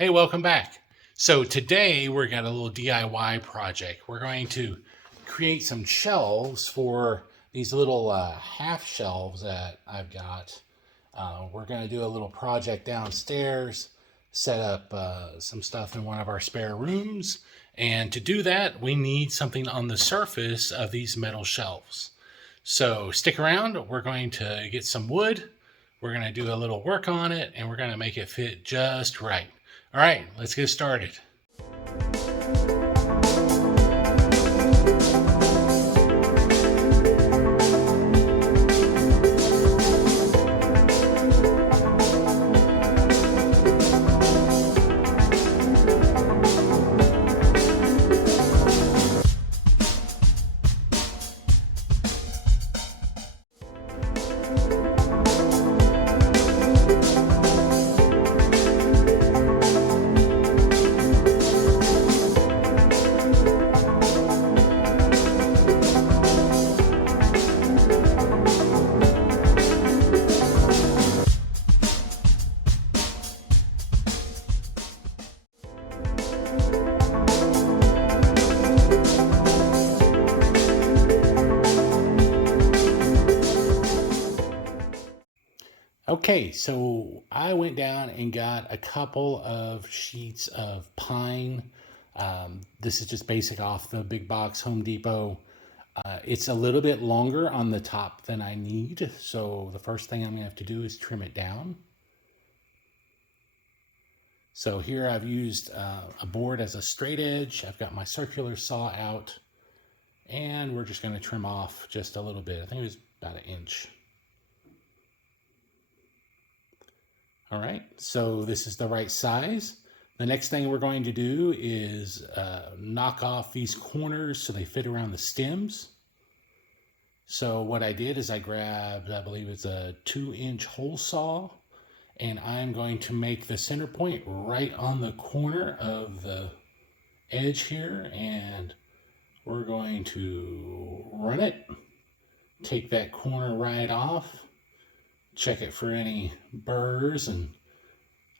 Hey, welcome back. So today we're got a little DIY project. We're going to create some shelves for these little half shelves that I've got. We're going to do a little project downstairs, set up some stuff in one of our spare rooms. And to do that, we need something on the surface of these metal shelves. So stick around. We're going to get some wood. We're going to do a little work on it, and we're going to make it fit just right. All right, let's get started. Okay, so I went down and got a couple of sheets of pine. This is just basic off the big box Home Depot. It's a little bit longer on the top than I need, so the first thing I'm gonna have to do is trim it down. So here I've used a board as a straight edge. I've got my circular saw out, and we're just gonna trim off just a little bit. I think it was about an inch. All right, so this is the right size. The next thing we're going to do is knock off these corners so they fit around the stems. So what I did is I grabbed, I believe it's a 2-inch hole saw, and I'm going to make the center point right on the corner of the edge here, and we're going to run it, take that corner right off, check it for any burrs, and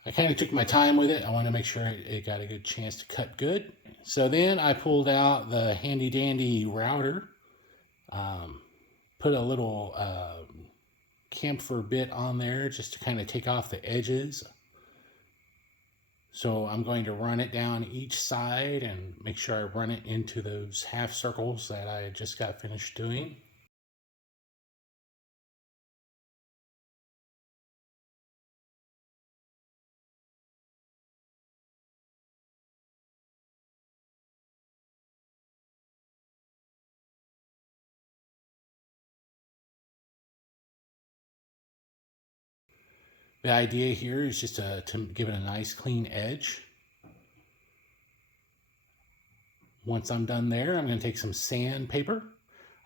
I kind of took my time with it. I want to make sure it got a good chance to cut good. So then I pulled out the handy dandy router, put a little camphor bit on there just to kind of take off the edges. So I'm going to run it down each side and make sure I run it into those half circles that I just got finished doing. The idea here is just to give it a nice clean edge. Once I'm done there, I'm going to take some sandpaper.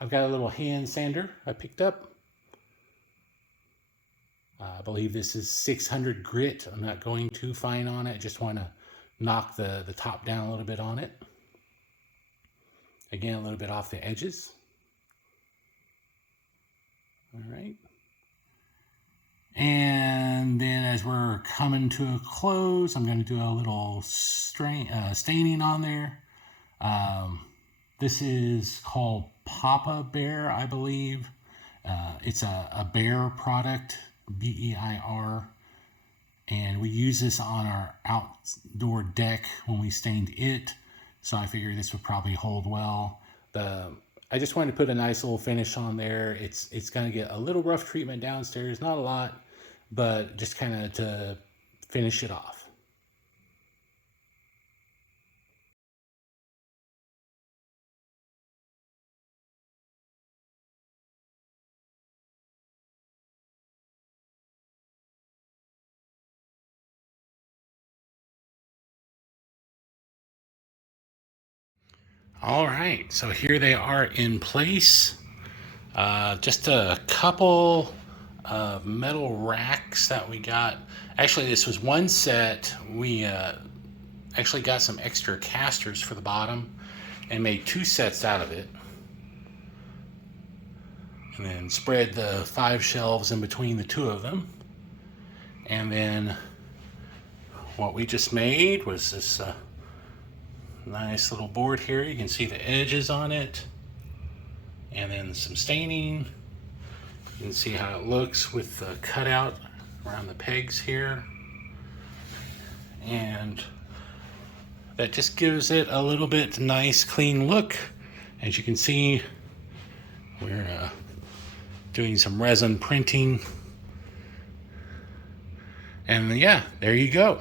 I've got a little hand sander I picked up. I believe this is 600 grit. I'm not going too fine on it. Just want to knock the top down a little bit on it. Again, a little bit off the edges. All right. And then as we're coming to a close, I'm going to do a little staining on there. This is called Papa Bear, I believe. It's a Bear product, B-E-I-R. And we use this on our outdoor deck when we stained it. So I figured this would probably hold well. I just wanted to put a nice little finish on there. It's going to get a little rough treatment downstairs, not a lot, but just kind of to finish it off. All right, so here they are in place. Just a couple of metal racks that we got. Actually, this was one set. We actually got some extra casters for the bottom and made 2 sets out of it. And then spread the 5 shelves in between the 2 of them. And then what we just made was this nice little board here. You can see the edges on it, and then some staining. You can see how it looks with the cutout around the pegs here, and that just gives it a little bit nice clean look. As you can see, we're doing some resin printing, and yeah, there you go.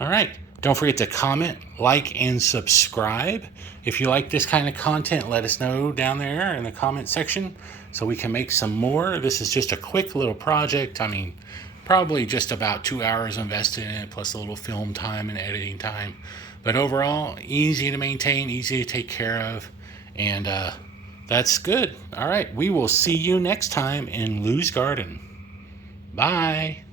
All right, don't forget to comment, like, and subscribe. If you like this kind of content, let us know down there in the comment section so we can make some more. This is just a quick little project. I mean, probably just about 2 hours invested in it, plus a little film time and editing time. But overall, easy to maintain, easy to take care of, and that's good. All right, we will see you next time in Lou's Garden. Bye.